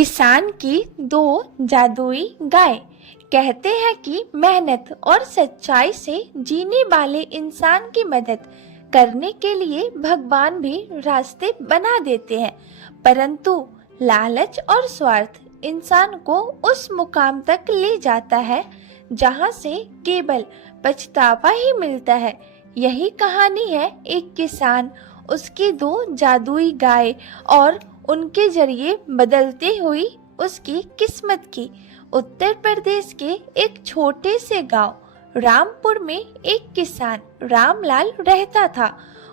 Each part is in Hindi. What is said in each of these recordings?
किसान की दो जादुई गाय। कहते हैं कि मेहनत और सच्चाई से जीने वाले इंसान की मदद करने के लिए भगवान भी रास्ते बना देते हैं, परंतु लालच और स्वार्थ इंसान को उस मुकाम तक ले जाता है जहां से केवल पछतावा ही मिलता है। यही कहानी है एक किसान, उसकी दो जादुई गाय और उनके जरिए बदलती हुई उसकी किस्मत की। उत्तर प्रदेश के एक छोटे से गांव रामपुर में एक किसान रामलाल रहता था।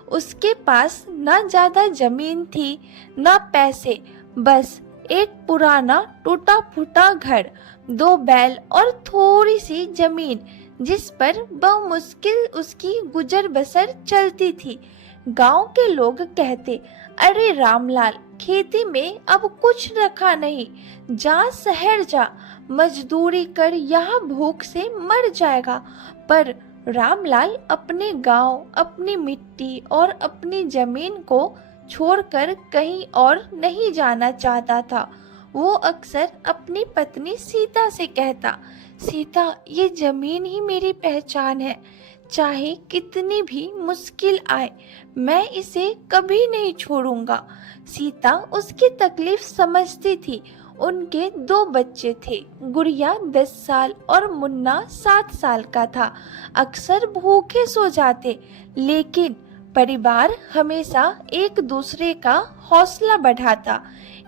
उसके पास न ज्यादा जमीन थी न पैसे, बस एक पुराना टूटा फूटा घर, दो बैल और थोड़ी सी जमीन जिस पर बहुमुश्किल उसकी गुजर बसर चलती थी। गांव के लोग कहते, अरे रामलाल, खेती में अब कुछ रखा नहीं, जा शहर जा, मजदूरी कर, यहाँ भूख से मर जाएगा। पर रामलाल अपने गांव, अपनी मिट्टी और अपनी जमीन को छोड़कर कहीं और नहीं जाना चाहता था। वो अक्सर अपनी पत्नी सीता से कहता, सीता, ये जमीन ही मेरी पहचान है, चाहे कितनी भी मुश्किल आए मैं इसे कभी नहीं छोड़ूंगा। सीता उसकी तकलीफ समझती थी। उनके दो बच्चे थे, गुड़िया 10 साल और मुन्ना 7 साल का था। अक्सर भूखे सो जाते, लेकिन परिवार हमेशा एक दूसरे का हौसला बढ़ाता।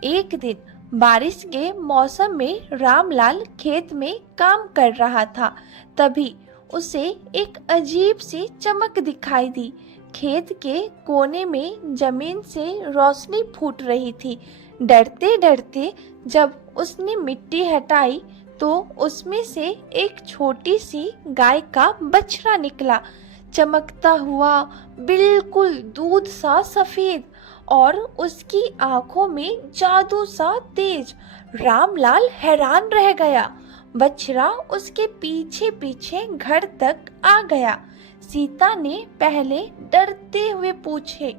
एक दिन बारिश के मौसम में रामलाल खेत में काम कर रहा था, तभी उसे एक अजीब सी चमक दिखाई दी। खेत के कोने में जमीन से रोशनी फूट रही थी। डरते डरते जब उसने मिट्टी हटाई तो उसमें से एक छोटी सी गाय का बछड़ा निकला, चमकता हुआ, बिल्कुल दूध सा सफेद, और उसकी आंखों में जादू सा तेज। रामलाल हैरान रह गया। बछड़ा उसके पीछे पीछे घर तक आ गया। सीता ने पहले डरते हुए पूछे,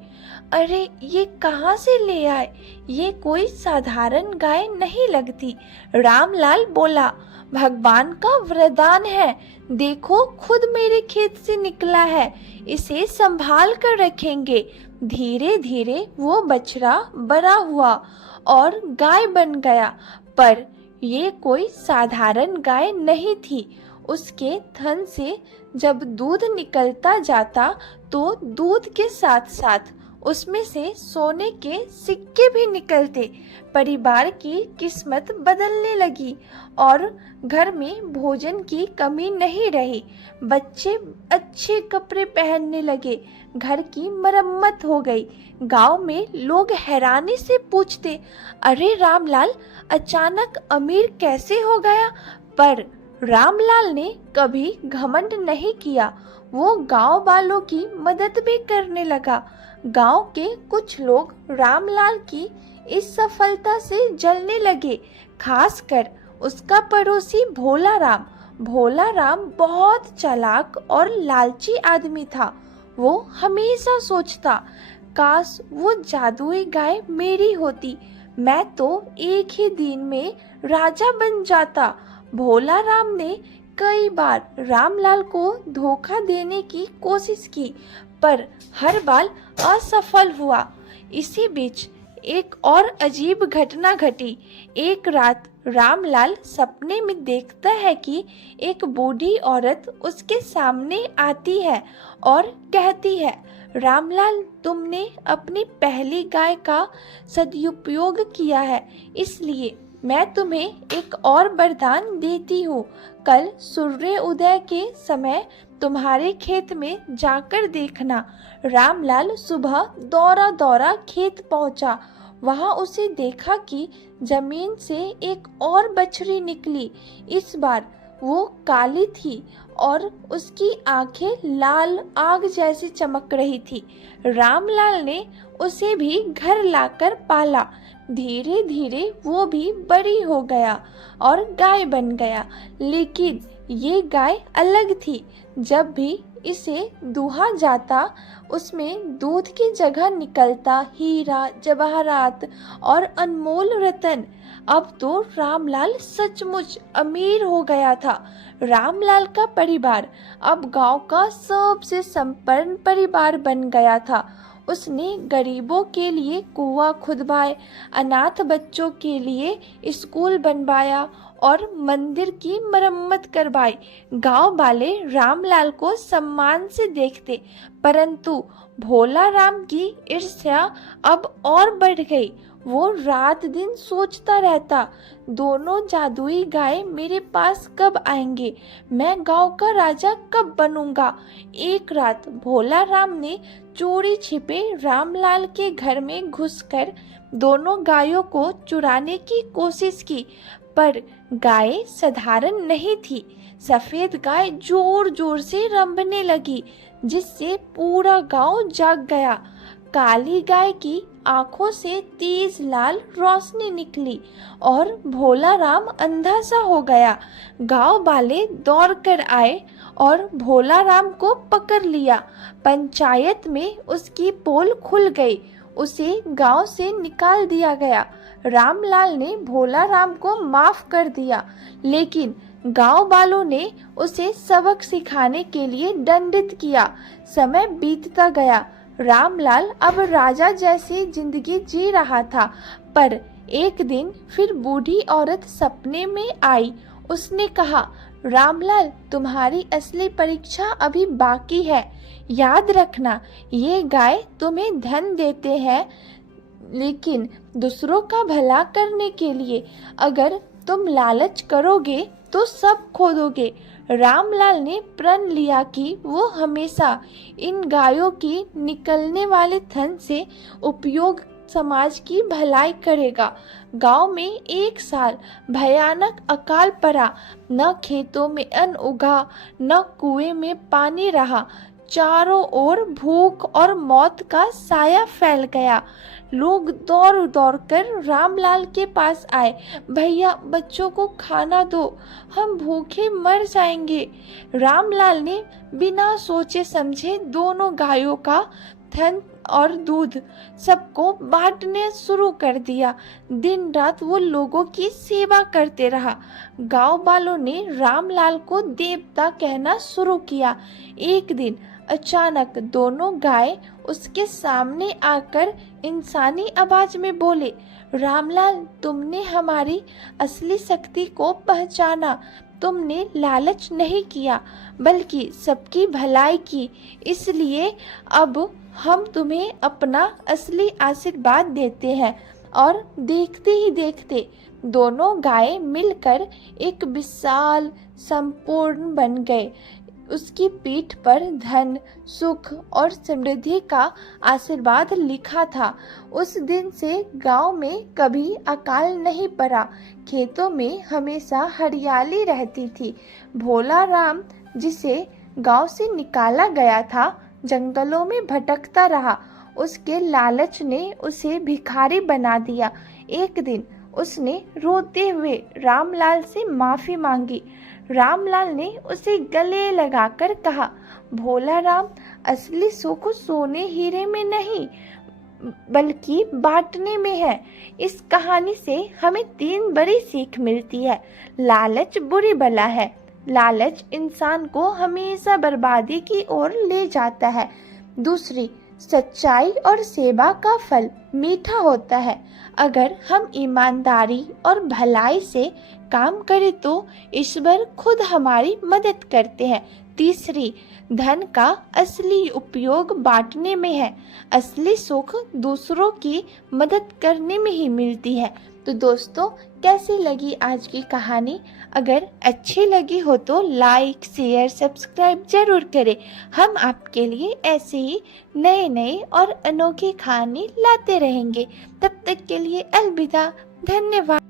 अरे ये कहाँ से ले आए? ये कोई साधारण गाय नहीं लगती। रामलाल बोला, भगवान का वरदान है, देखो खुद मेरे खेत से निकला है, इसे संभाल कर रखेंगे। धीरे धीरे वो बछड़ा बड़ा हुआ और गाय बन गया, पर ये कोई साधारण गाय नहीं थी। उसके थन से जब दूध निकलता जाता तो दूध के साथ साथ उसमें से सोने के सिक्के भी निकलते। परिवार की किस्मत बदलने लगी और घर में भोजन की कमी नहीं रही। बच्चे अच्छे कपड़े पहनने लगे, घर की मरम्मत हो गई। गांव में लोग हैरानी से पूछते, अरे रामलाल अचानक अमीर कैसे हो गया? पर रामलाल ने कभी घमंड नहीं किया। वो गांव वालों की मदद भी करने लगा। गांव के कुछ लोग रामलाल की इस सफलता से जलने लगे, खासकर उसका पड़ोसी भोला राम। भोला राम बहुत चालाक और लालची आदमी था। वो हमेशा सोचता, काश वो जादुई गाय मेरी होती, मैं तो एक ही दिन में राजा बन जाता। भोला राम ने कई बार रामलाल को धोखा देने की कोशिश की, पर हर बार असफल हुआ। इसी बीच एक और अजीब घटना घटी। एक रात रामलाल सपने में देखता है कि एक बूढ़ी औरत उसके सामने आती है और कहती है, रामलाल, तुमने अपनी पहली गाय का सदुपयोग किया है, इसलिए मैं तुम्हें एक और वरदान देती हूँ। कल सूर्य उदय के समय तुम्हारे खेत में जाकर देखना। रामलाल सुबह दौड़ा दौड़ा खेत पहुँचा। वहाँ उसे देखा कि जमीन से एक और बछड़ी निकली। इस बार वो काली थी और उसकी आंखें लाल आग जैसी चमक रही थी। रामलाल ने उसे भी घर लाकर पाला। धीरे धीरे वो भी बड़ी हो गया और गाय बन गया, लेकिन ये गाय अलग थी। जब भी इसे दूहा जाता, उसमें दूध की जगह निकलता हीरा, जवाहरात और अनमोल रतन। अब तो रामलाल सचमुच अमीर हो गया था। रामलाल का परिवार अब गांव का सबसे संपन्न परिवार बन गया था। उसने गरीबों के लिए कुआं खुदवाए, अनाथ बच्चों के लिए स्कूल बनवाया और मंदिर की मरम्मत करवाई। गांव वाले रामलाल को सम्मान से देखते, परंतु भोला राम की ईर्ष्या अब और बढ़ गई। वो रात दिन सोचता रहता, दोनों जादुई गाय मेरे पास कब आएंगे, मैं गांव का राजा कब बनूंगा। एक रात भोला राम ने चोरी छिपे रामलाल के घर में घुसकर दोनों गायों को चुराने की कोशिश की, पर गाय साधारण नहीं थी। सफेद गाय जोर जोर से रंभने लगी, जिससे पूरा गांव जाग गया। काली गाय की आंखों से तेज लाल रोशनी निकली और भोला राम अंधा सा हो गया। गांव वाले दौड़कर आए और भोला राम को पकड़ लिया। पंचायत में उसकी पोल खुल गई, उसे गांव से निकाल दिया गया। रामलाल ने भोला राम को माफ कर दिया, लेकिन गांव वालों ने उसे सबक सिखाने के लिए दंडित किया। समय बीतता गया। रामलाल अब राजा जैसी जिंदगी जी रहा था, पर एक दिन फिर बूढ़ी औरत सपने में आई। उसने कहा, रामलाल, तुम्हारी असली परीक्षा अभी बाकी है। याद रखना, ये गाय तुम्हें धन देते हैं, लेकिन दूसरों का भला करने के लिए। अगर तुम लालच करोगे तो सब खो दोगे। रामलाल ने प्रण लिया कि वो हमेशा इन गायों की निकलने वाले धन से उपयोग समाज की भलाई करेगा। गांव में एक साल भयानक अकाल पड़ा। न खेतों में अन्न उगा, न कुएं में पानी रहा। चारों ओर भूख और मौत का साया फैल गया। लोग दौड़ दौड़ कर रामलाल के पास आए। भैया, बच्चों को खाना दो, हम भूखे मर जाएंगे। रामलाल ने बिना सोचे समझे दोनों गायों का धन और दूध सबको बांटने शुरू कर दिया। दिन रात वो लोगों की सेवा करते रहा। गांव वालों ने रामलाल को देवता कहना शुरू किया। एक दिन अचानक दोनों गाय उसके सामने आकर इंसानी आवाज में बोले, रामलाल, तुमने हमारी असली शक्ति को पहचाना। तुमने लालच नहीं किया, बल्कि सबकी भलाई की। इसलिए अब हम तुम्हें अपना असली आशीर्वाद देते हैं। और देखते ही देखते दोनों गाय मिलकर एक विशाल संपूर्ण बन गए। उसकी पीठ पर धन, सुख और समृद्धि का आशीर्वाद लिखा था। उस दिन से गांव में कभी अकाल नहीं पड़ा। खेतों में हमेशा हरियाली रहती थी। भोला राम, जिसे गांव से निकाला गया था, जंगलों में भटकता रहा। उसके लालच ने उसे भिखारी बना दिया। एक दिन उसने रोते हुए रामलाल से माफी मांगी। रामलाल ने उसे गले लगाकर कहा, भोला राम, असली सुख सोने हीरे में नहीं, बल्कि बांटने में है। इस कहानी से हमें 3 बड़ी सीख मिलती है। लालच बुरी बला है। लालच इंसान को हमेशा बर्बादी की ओर ले जाता है। दूसरी, सच्चाई और सेवा का फल मीठा होता है। अगर हम ईमानदारी और भलाई से काम करें तो ईश्वर खुद हमारी मदद करते हैं। तीसरी, धन का असली उपयोग बांटने में है। असली सुख दूसरों की मदद करने में ही मिलती है। तो दोस्तों, कैसी लगी आज की कहानी? अगर अच्छी लगी हो तो लाइक, शेयर, सब्सक्राइब जरूर करें। हम आपके लिए ऐसे ही नए नए और अनोखी कहानी लाते रहेंगे। तब तक के लिए अलविदा। धन्यवाद।